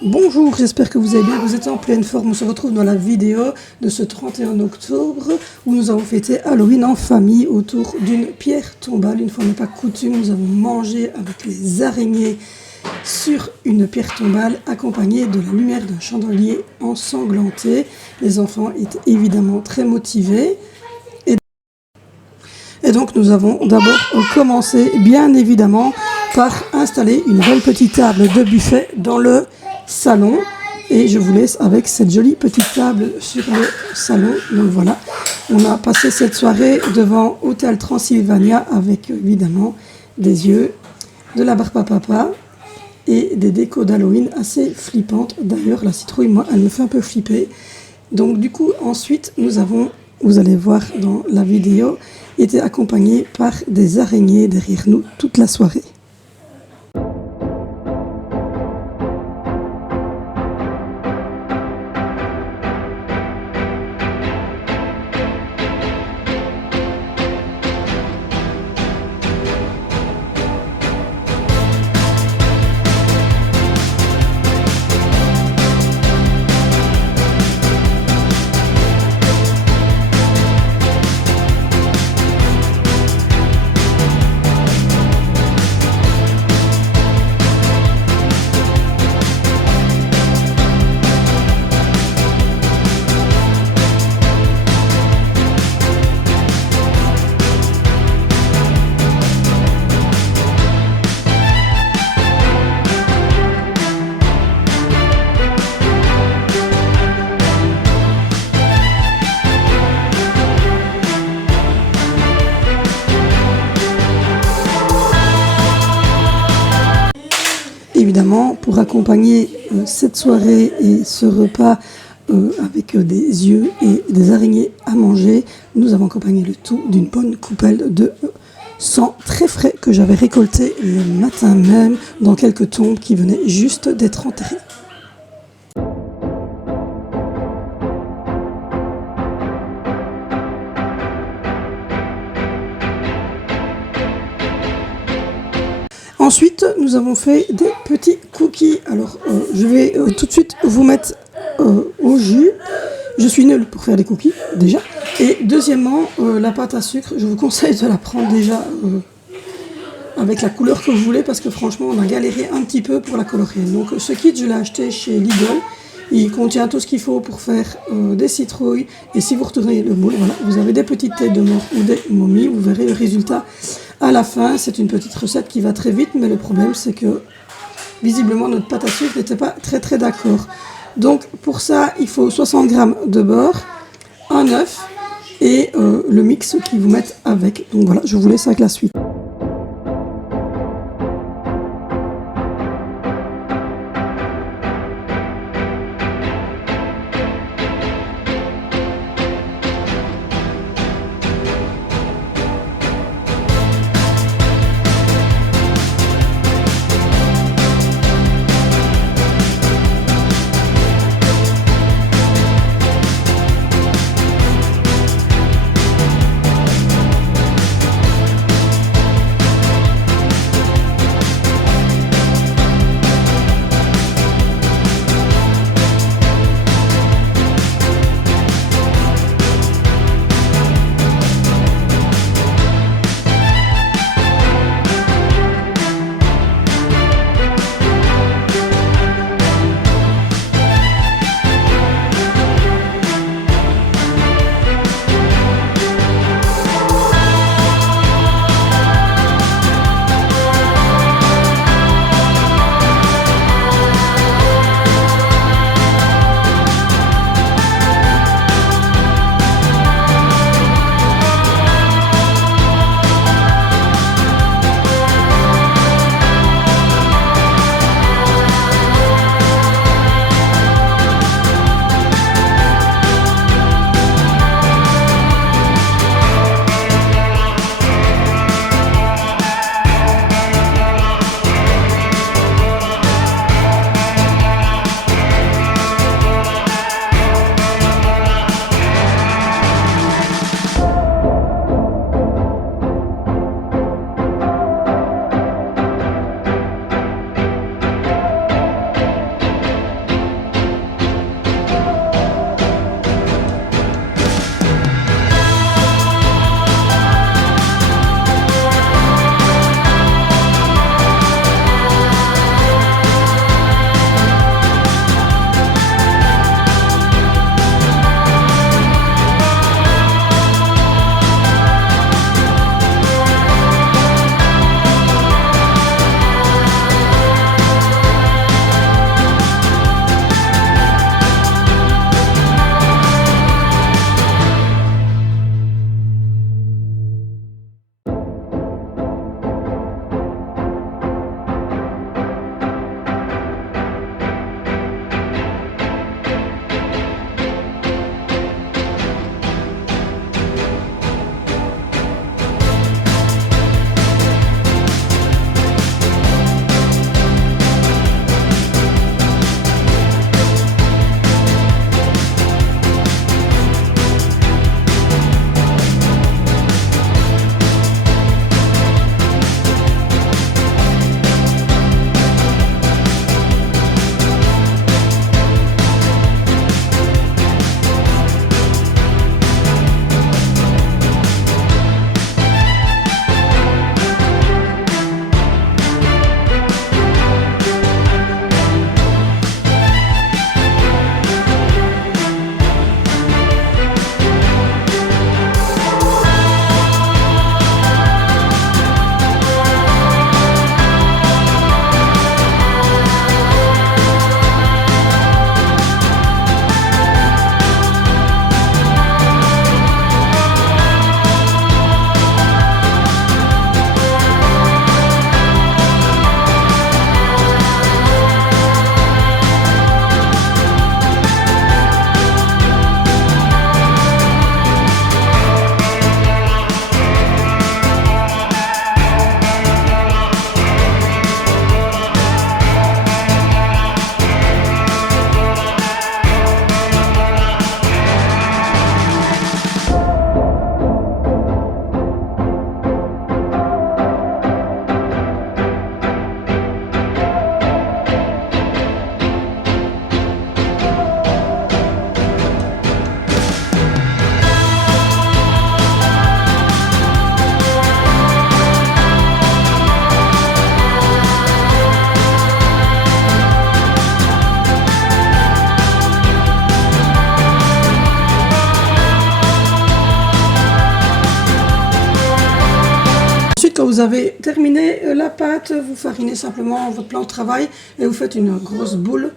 Bonjour, j'espère que vous allez bien, vous êtes en pleine forme. On se retrouve dans la vidéo de ce 31 octobre où nous avons fêté Halloween en famille autour d'une pierre tombale. Une fois n'est pas coutume, nous avons mangé avec les araignées sur une pierre tombale accompagnée de la lumière d'un chandelier ensanglanté. Les enfants étaient évidemment très motivés. Et donc nous avons d'abord commencé bien évidemment par installer une belle petite table de buffet dans le salon. Et je vous laisse avec cette jolie petite table sur le salon. Donc voilà, on a passé cette soirée devant Hôtel Transylvania avec évidemment des yeux, de la barbe à papa et des décos d'Halloween assez flippantes. D'ailleurs la citrouille, moi, elle me fait un peu flipper. Donc du coup ensuite nous avons, vous allez voir dans la vidéo, été accompagné par des araignées derrière nous toute la soirée. Évidemment, pour accompagner cette soirée et ce repas avec des yeux et des araignées à manger, nous avons accompagné le tout d'une bonne coupelle de sang très frais que j'avais récolté le matin même dans quelques tombes qui venaient juste d'être enterrées. Ensuite, nous avons fait des petits cookies. Alors, je vais tout de suite vous mettre au jus. Je suis nulle pour faire des cookies, déjà. Et deuxièmement, la pâte à sucre, je vous conseille de la prendre déjà avec la couleur que vous voulez, parce que franchement, on a galéré un petit peu pour la colorer. Donc, ce kit, je l'ai acheté chez Lidl. Il contient tout ce qu'il faut pour faire des citrouilles. Et si vous retournez le moule, voilà, vous avez des petites têtes de mort ou des momies. Vous verrez le résultat à la fin. C'est une petite recette qui va très vite, mais le problème, c'est que visiblement, notre pâte à sucre n'était pas très d'accord. Donc, pour ça, il faut 60 g de beurre, un œuf et le mix qu'ils vous mettent avec. Donc voilà, je vous laisse avec la suite. quand vous avez terminé la pâte, vous farinez simplement votre plan de travail et vous faites une grosse boule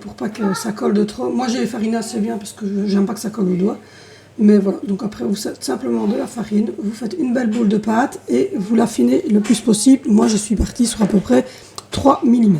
pour pas que ça colle de trop. Moi j'ai fariné assez bien parce que j'aime pas que ça colle aux doigts. Mais voilà, donc après vous faites simplement de la farine, vous faites une belle boule de pâte et vous l'affinez le plus possible. Moi je suis partie sur à peu près 3 mm.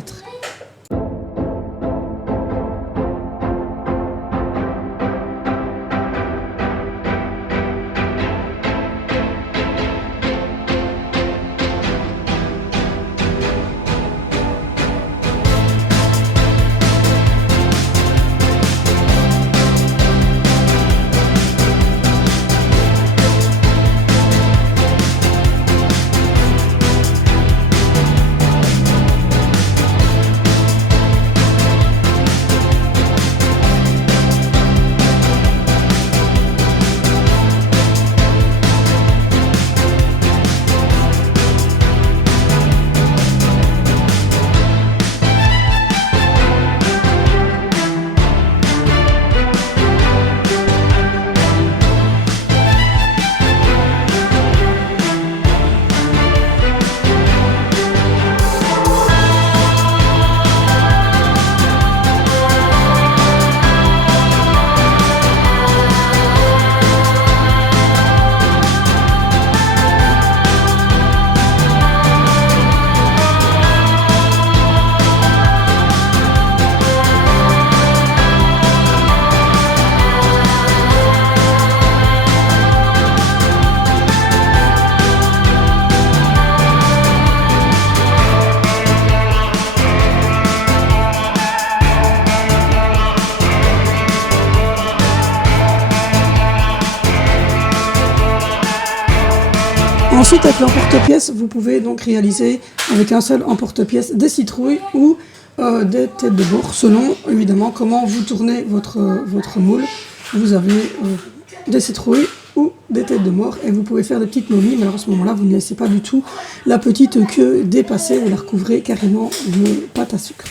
Ensuite, avec l'emporte-pièce, vous pouvez donc réaliser avec un seul emporte-pièce des citrouilles ou des têtes de bourre, selon évidemment comment vous tournez votre moule. Vous avez des citrouilles ou des têtes de mort et vous pouvez faire des petites momies, mais alors à ce moment-là, vous ne laissez pas du tout la petite queue dépasser, vous la recouvrez carrément de pâte à sucre.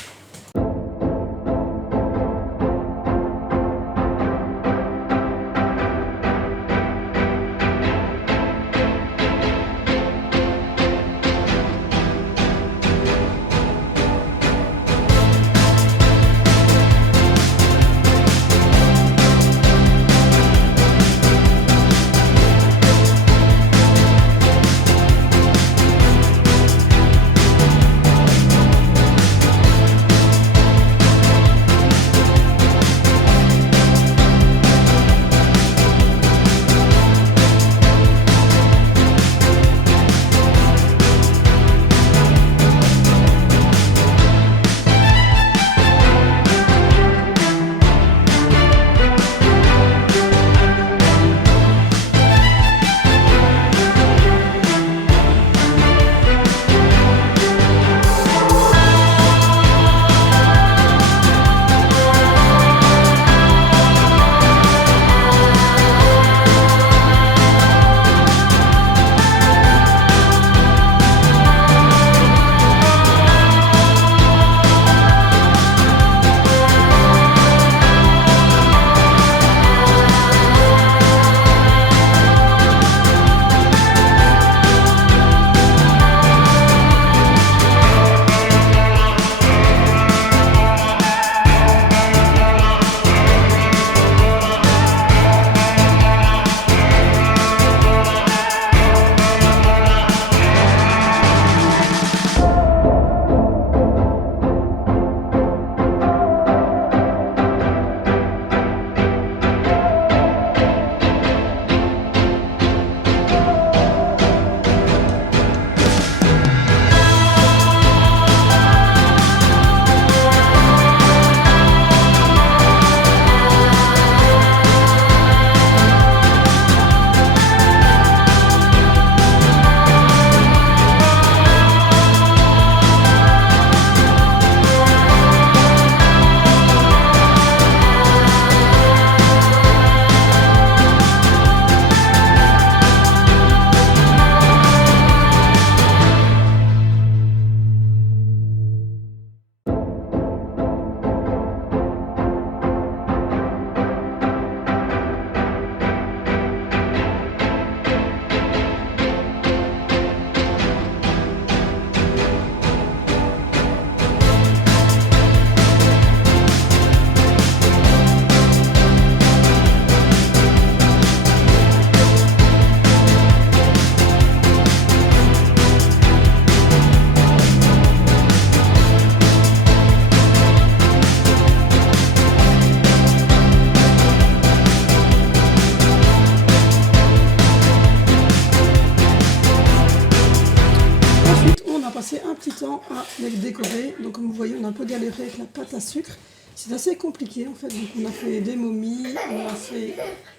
petit temps à les décorer. Donc comme vous voyez, on a un peu galéré avec la pâte à sucre. C'est assez compliqué en fait. Donc on a fait des momies, on a fait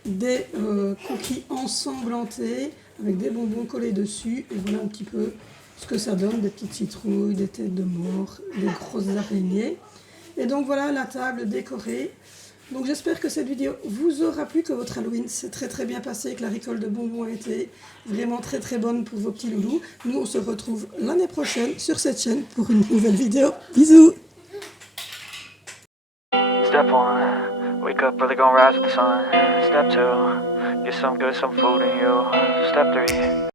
des cookies ensanglantés avec des bonbons collés dessus. Et voilà un petit peu ce que ça donne, des petites citrouilles, des têtes de mort, des grosses araignées. Et donc voilà la table décorée. Donc j'espère que cette vidéo vous aura plu, que votre Halloween s'est très bien passé, que la récolte de bonbons a été vraiment très bonne pour vos petits loulous. Nous on se retrouve l'année prochaine sur cette chaîne pour une nouvelle vidéo. Bisous. Step 1, wake up early, gonna rise with the sun. Step 2, get some good, some food in you. Step 3